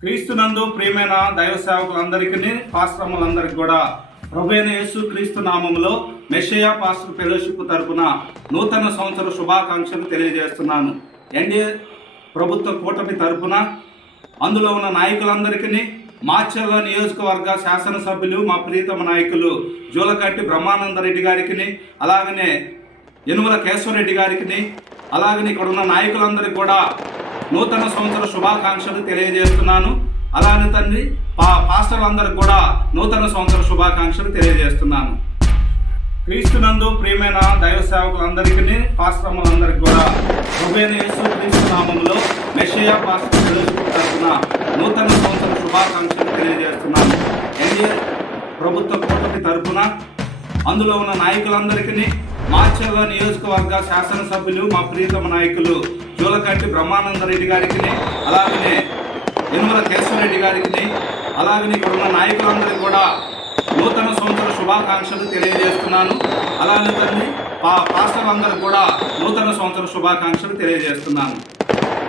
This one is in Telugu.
క్రీస్తునందు ప్రియమైన దైవ సేవకులందరికీ పాశ్రములందరికీ కూడా ప్రభుణ యేసు క్రీస్తు నామంలో మెషయా పాస్టర్ ఫెలోషిప్ తరపున నూతన సంవత్సర శుభాకాంక్షలు తెలియజేస్తున్నాను. ఎన్డీఏ ప్రభుత్వ కూటమి తరపున అందులో ఉన్న నాయకులందరికీ మాచర్ల నియోజకవర్గ శాసనసభ్యులు మా ప్రీతమ నాయకులు జూలకట్టి బ్రహ్మానందరెడ్డి గారికి అలాగనే యనుమల కేశవరెడ్డి గారికి అలాగనే ఇక్కడ ఉన్న నాయకులందరికీ కూడా నూతన సంవత్సర శుభాకాంక్షలు తెలియజేస్తున్నాను. అలానే తండ్రి పా పాస్టర్లందరికీ కూడా నూతన సంవత్సర శుభాకాంక్షలు తెలియజేస్తున్నాను. క్రీస్తునందు ప్రియమైన దైవ సేవకులందరికీ పాశ్రములందరికీ కూడా ప్రభువైన యేసు క్రీస్తు నామంలో మెషియా పాస్టర్ తరఫున నూతన సంవత్సర శుభాకాంక్షలు తెలియజేస్తున్నాను. ఎన్డీఏ ప్రభుత్వ కూటమి తరఫున అందులో ఉన్న నాయకులందరికీ మాచర్ల నియోజకవర్గ శాసనసభ్యులు మా ప్రీతమ నాయకులు జూలకంటి బ్రహ్మానందరెడ్డి గారికి అలాగనే యనుమల కేశవరెడ్డి గారికి అలాగనే ఇక్కడ ఉన్న నాయకులందరికీ కూడా నూతన సంవత్సర శుభాకాంక్షలు తెలియజేస్తున్నాను. అలానే తండ్రి పా పాస్టర్లందరికీ కూడా నూతన సంవత్సర శుభాకాంక్షలు తెలియజేస్తున్నాను.